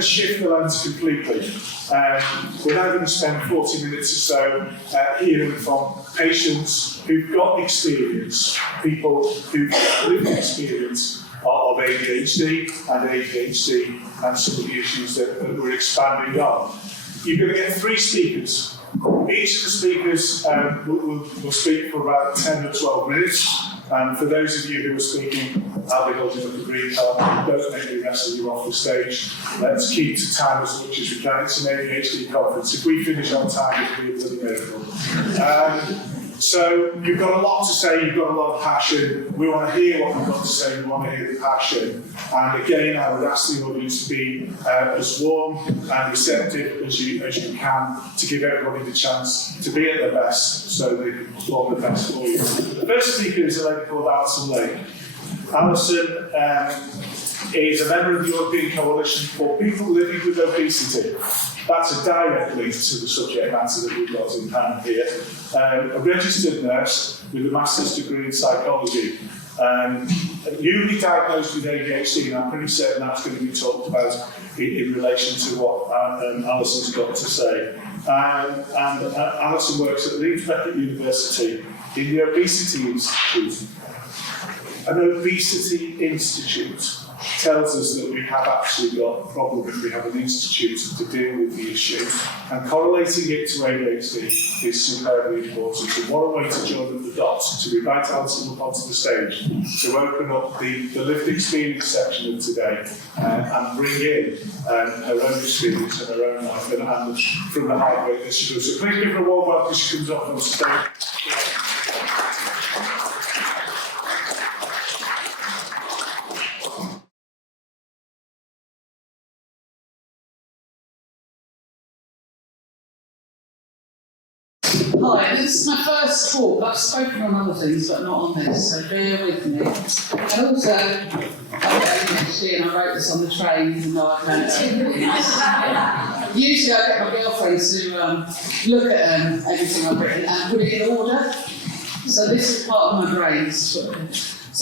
to shift the lens completely. We're now going to spend 40 minutes or so hearing from patients who've got experience, people who've lived experience of ADHD and some of the issues that we're expanding on. You're going to get 3 speakers. Each of the speakers will speak for about 10 or 12 minutes. And for those of you who are speaking, I'll be holding up the green card. Don't make me wrestle you off the stage. Let's keep to time as much as we can. It's an ADHD conference. If we finish on time, it'll be a bloody miracle. So you've got a lot to say, you've got a lot of passion. We want to hear what you've got to say, we want to hear the passion. And again, I would ask the audience to be as warm and receptive as you can to give everybody the chance to be at their best so they can perform the best for you. The first speaker is a lady called Alison Lake. Alison is a member of the European Coalition for People Living with Obesity. That's a direct link to the subject matter that we've got in hand here. A registered nurse with a master's degree in psychology. Newly diagnosed with ADHD, and I'm pretty certain that's going to be talked about in relation to what Alison's got to say. And Alison works at Leeds Beckett University in the Obesity Institute. An Obesity Institute tells us that we have actually got a problem if we have an institute to deal with the issue, and correlating it to ADHD is superbly important. And what a way to join up the dots, to invite Alison up onto the stage, to open up the lived experience section of today and bring in her own experience and her own life and from the hard work that she does. So please give her a warm welcome as she comes up on stage. Hi, this is my first talk. I've spoken on other things, but not on this, so bear with me. And also, I'm ADHD and I wrote this on the train, even though I can't. Usually I get my girlfriend to look at everything I've written and put it in order. So this is part of my brain. So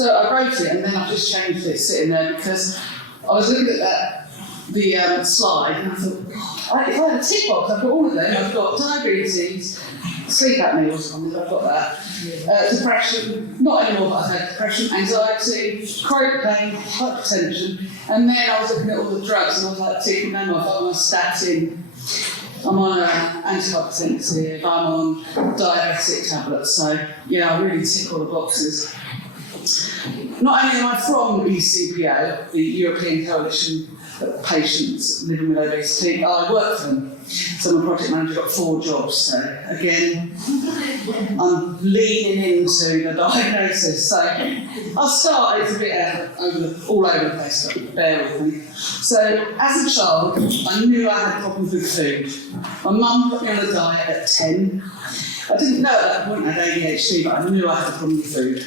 I wrote it and then I've just changed it sitting there because I was looking at the slide and I thought, God, if I had a tick box, I've got all of them. I've got diabetes, sleep apnea or something, I've got that. Depression, not anymore, but I've had depression, anxiety, chronic pain, hypertension, and then I was looking at all the drugs and I was like ticking them off. I'm on a statin, I'm on antihypertensive, I'm on diabetic tablets, so yeah, I really tick all the boxes. Not only am I from ECPO, the European Coalition of Patients Living with Obesity, I work for them. So I'm a project manager, got 4 jobs, so again, I'm leaning into the diagnosis. So I'll start, it's a bit all over the place, but bear with me. So as a child, I knew I had problems with food. My mum put me on a diet at 10. I didn't know at that point I had ADHD, but I knew I had a problem with food.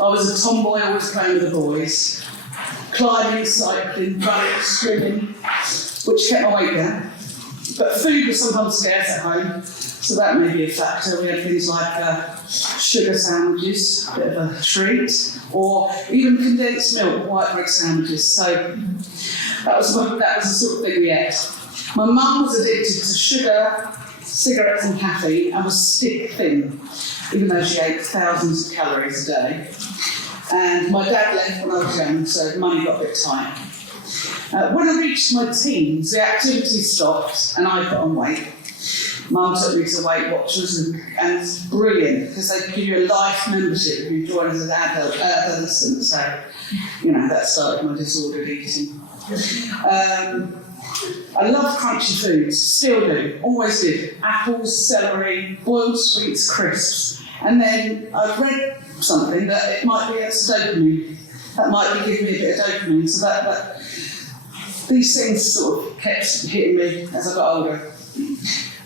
I was a tomboy, always playing with the boys, climbing, cycling, running, swimming, which kept my weight down. But food was sometimes scarce at home, so that may be a factor. We had things like sugar sandwiches, a bit of a treat, or even condensed milk, white bread sandwiches. So that was the sort of thing we ate. My mum was addicted to sugar, cigarettes and caffeine, and was stick thin, even though she ate thousands of calories a day. And my dad left when I was young, so money got a bit tight. When I reached my teens, the activity stopped and I put on weight. Mum took me to Weight Watchers and it's brilliant because they give you a life membership if you join as an adolescent. So, that started my disordered eating. I love crunchy foods, still do, always did. Apples, celery, boiled sweets, crisps. And then I read something that it might be dopamine. That might be giving me a bit of dopamine. So that these things sort of kept hitting me as I got older.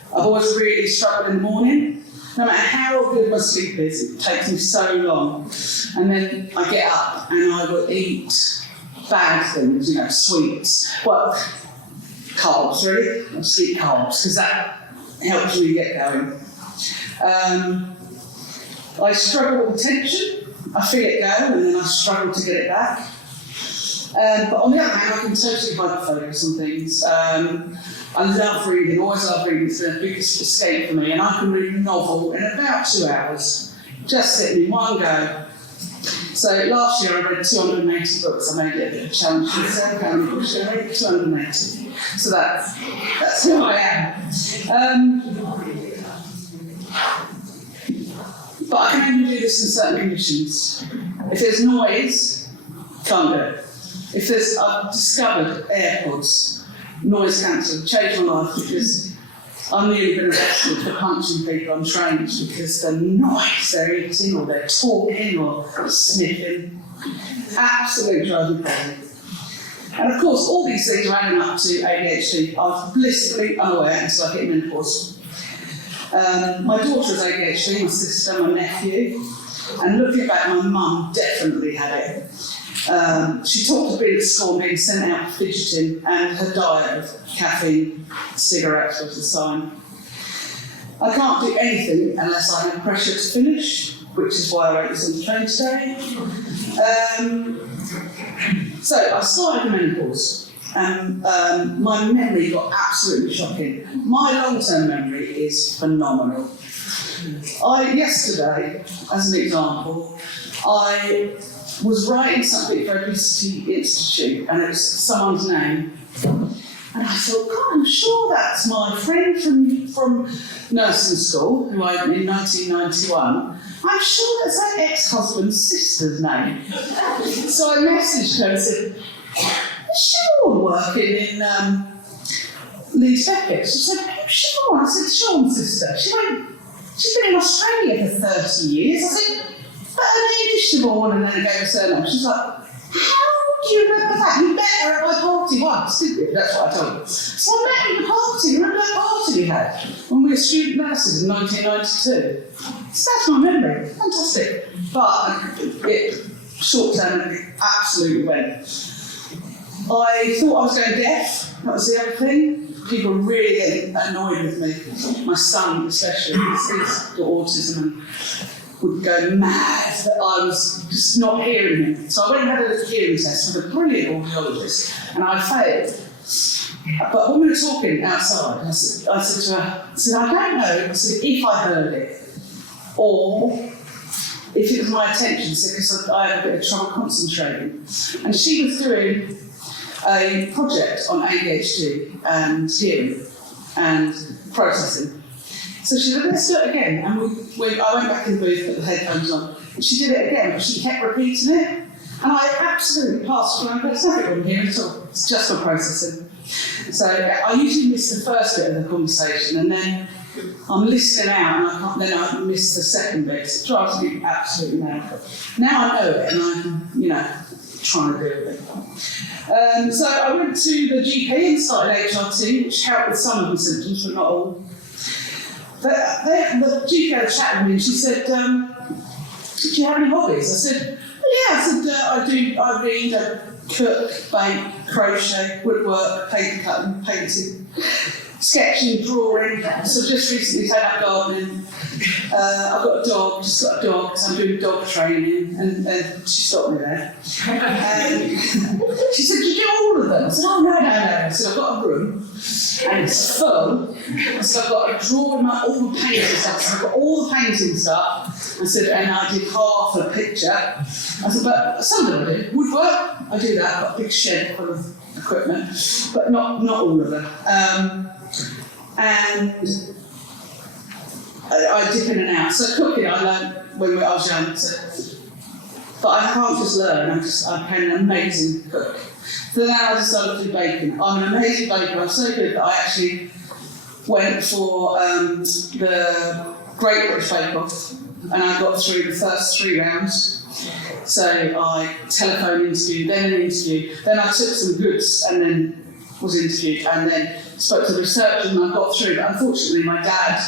I've always really struggled in the morning. No matter how good my sleep is, it takes me so long. And then I get up and I will eat bad things, sweets. Well, carbs, really. I just eat carbs because that helps me get going. I struggle with attention. I feel it go and then I struggle to get it back. But on the other hand, I can totally hyper-focus on things. I love reading, always love reading, it's been a big escape for me, and I can read a novel in about 2 hours, just sitting in one go. So last year I read 280 books. I made it a bit of a challenge for myself. How many books did I read? 280. So that's who I am. But I can only do this in certain conditions. If there's noise, can't do it. If there's, I've discovered AirPods, noise cancelling, changed my life because I'm nearly been arrested for punching people on trains because the noise they're eating or they're talking or sniffing. Absolutely drives me crazy. And of course, all these things are adding up to ADHD. I was blissfully unaware until I hit menopause. My daughter has ADHD, my sister, my nephew, and looking back, my mum definitely had it. She talked of being at school and being sent out for fidgeting, and her diet of caffeine, cigarettes was a sign. I can't do anything unless I have pressure to finish, which is why I wrote this on the train today. So I started menopause, and my memory got absolutely shocking. My long-term memory is phenomenal. Yesterday, as an example, I was writing something for Obesity Institute, and it was someone's name. And I thought, God, I'm sure that's my friend from nursing school, who I met in 1991. I'm sure that's her ex-husband's sister's name. So I messaged her and said, is Sean working in Leeds Beckett? She said, who's Sean? I said, Sean's sister. She went, she's been in Australia for 30 years. I said, but her name is Siobhan, and then I gave her surname. She's like, how do you remember that? You met her at my party once, didn't you? That's what I told her. So I met her at the party. Remember that party we had when we were student nurses in 1992? So that's my memory. Fantastic. But short term, it absolutely went. I thought I was going deaf. That was the other thing. People were really getting annoyed with me. My son, especially, he's got autism and would go mad that I was just not hearing him. So I went and had a little hearing test with a brilliant audiologist, and I failed. But when we were talking outside, I said to her, I don't know, I said, if I heard it, or if it was my attention, because I had a bit of trouble concentrating. And she was doing a project on ADHD and hearing and processing. So she said, let's do it again. And I went back in the booth, put the headphones on, and she did it again, but she kept repeating it. And I absolutely passed around, but it's nothing wrong here at all. It's just for processing. So I usually miss the first bit of the conversation, and then I'm listening out, and then I miss the second bit. It drives me absolutely mad. Now I know it, and I'm, trying to deal with it. So I went to the GP and started HRT, which helped with some of the symptoms, but not all. The GP had a chat with me, and she said, do you have any hobbies? I said, well, yeah. I said, I read, I cook, bake, crochet, woodwork, paper cutting, painting, sketching, drawing. So just recently taken up gardening. I've got a dog, just got a dog, so I'm doing dog training, and she stopped me there. She said, do you do all of them? I said, oh, no. I said, I've got a room, and it's full. So I've got a drawer with all the painting stuff. So I've got all the painting stuff. I said, and I did half a picture. I said, but some of them I do. Woodwork, I do that. I've got a big shed full of equipment, but not all of them. And I dip in and out. So cooking, I learned when I was young. But I can't just learn. I became an amazing cook. So then I decided to do baking. I'm an amazing baker. I'm so good that I actually went for the Great British Bake Off, and I got through the first 3 rounds. So I telephone interviewed, then an interview, then I took some goods and then was interviewed, and then spoke to the researcher, and I got through. But unfortunately, my dad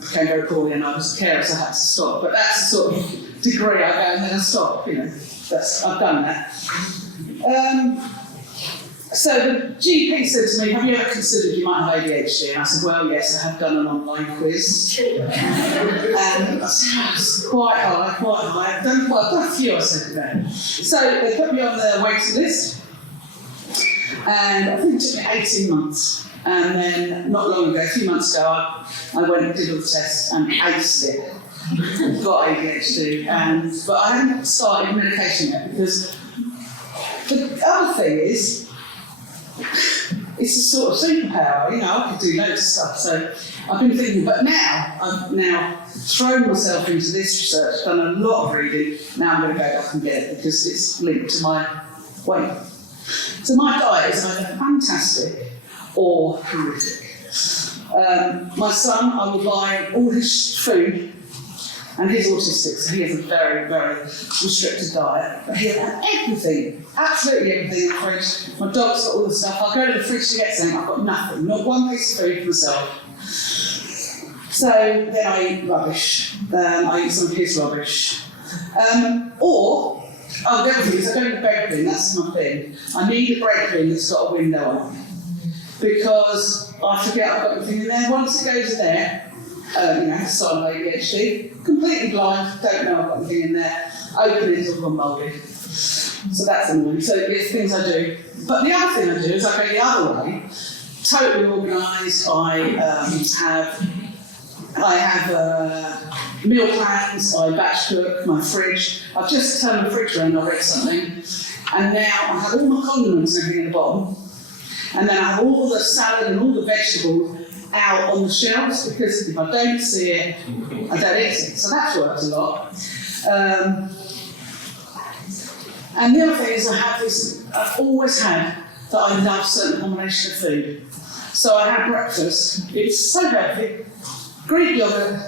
became very poorly, and I was a carer, so I had to stop. But that's the sort of degree I go and then I stop. I've done that. So the GP said to me, have you ever considered you might have ADHD? And I said, well, yes, I have done an online quiz. And it's quite high. I've done a few, I said, no. So they put me on the waiting list, and I think it took me 18 months. And then, not long ago, a few months ago, I went and did all the tests and aced it. Got ADHD, but I haven't started medication yet, because the other thing is, it's a sort of superpower, you know, I could do loads of stuff. So I've been thinking, but now, I've now thrown myself into this research, done a lot of reading, now I'm going to go back and get it, because it's linked to my weight. So my diet is either fantastic or horrific. My son, I will buy all his food, and he's autistic, so he has a very, very restricted diet. But he'll have everything, absolutely everything in the fridge. My dog's got all the stuff. I'll go to the fridge to get something, I've got nothing, not one piece of food for myself. So then I eat rubbish. I eat some of his rubbish. The other thing is I go to the bread bin, that's my thing. I need a bread bin that's got a window on it, because I forget I've got everything in there. Once it goes in there, sign of ADHD, completely blind, don't know I've got anything in there, open it, it's all gone mouldy. So that's annoying. So there's things I do. But the other thing I do is I go the other way, totally organised. I have meal plans, I batch cook, my fridge. I've just turned the fridge around, I read something, and now I have all my condiments and everything in the bottom, and then I have all the salad and all the vegetables out on the shelves, because if I don't see it, I don't eat it. So that's worked a lot. And the other thing is I've always had that I love certain combination of food. So I had breakfast, it's so healthy, Greek yogurt,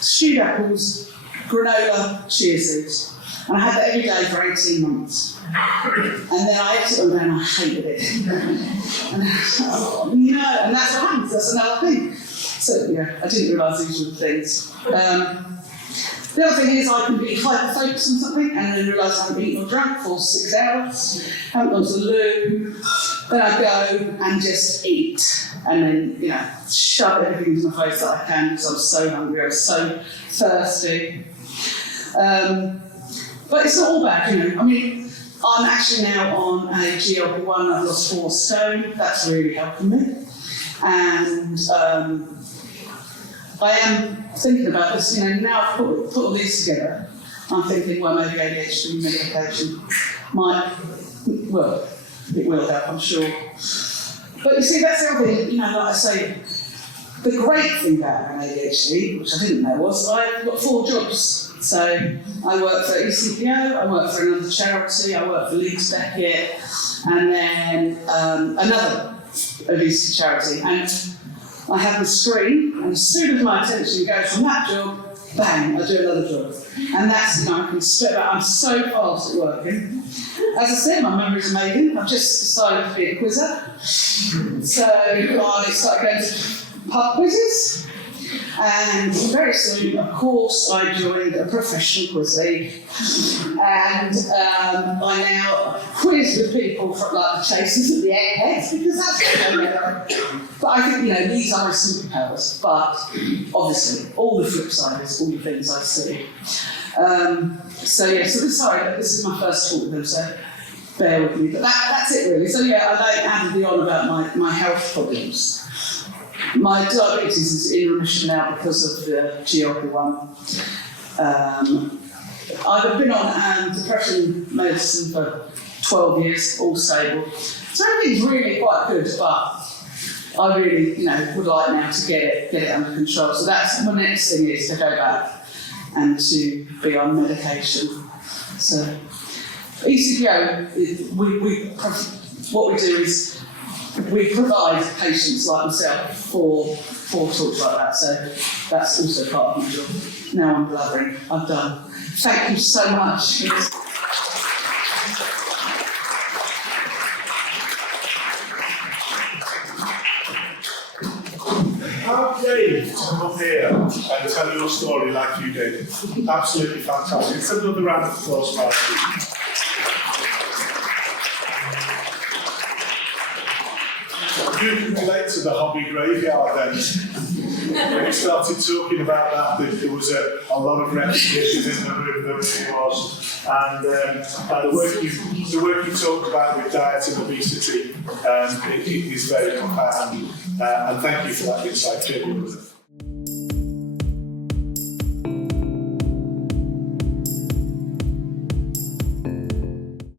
stewed apples, granola, chia seeds. And I had that every day for 18 months. And then I ate it one day and I hated it. And that's what happens, that's another thing. So yeah, I didn't realise these were the things. The other thing is I can be hyper-focused on something and then realise I haven't eaten or drunk for 6 hours, haven't gone to the loo, then I go and just eat and then, shove everything into my face that I can because I'm so hungry, I'm so thirsty. But it's not all bad, I mean, I'm actually now on a GLP-1, I've lost 4 stone, that's really helping me. And I am thinking about this, now I've put all these together, I'm thinking, well, maybe ADHD medication might, well, it will help, I'm sure. But you see, that's the other thing, like I say, the great thing about having ADHD, which I didn't know, was I've got 4 jobs. So I work for ECPO, I work for another charity, I work for Leeds Beckett, and then another obesity charity. And I have the screen, and as soon as my attention goes from that job, bang, I do another job. And that's, I can split that. I'm so fast at working. As I said, my memory's amazing. I've just decided to be a quizzer. So I started going to pub quizzes. And very soon, of course, I joined a professional quiz league. And I now quiz with people from like the chasers at the airheads, because that's what I know. But I think, these are my superpowers. But obviously, all the flip side is all the things I see. So this is my first talk with them, so bear with me. But that's it really. So yeah, I added on about my health problems. My diabetes is in remission now because of the GLP-1. I've been on depression medicine for 12 years, all stable. So everything's really quite good, but I really, would like now to get it under control. So that's my next thing, is to go back and to be on medication. So ECPO, what we do is we provide patients like myself for talks like that, so that's also part of my job. Now I'm blubbering, I'm done. Thank you so much. How brave to come up here and tell your story like you did. Absolutely fantastic. It's another round of applause, Martin. you can relate to the hobby graveyard then. When we started talking about that, there was a lot of recognition in the room, there really was. And the work you talked about with diet and obesity it is very profound. And thank you for that insight, Phil.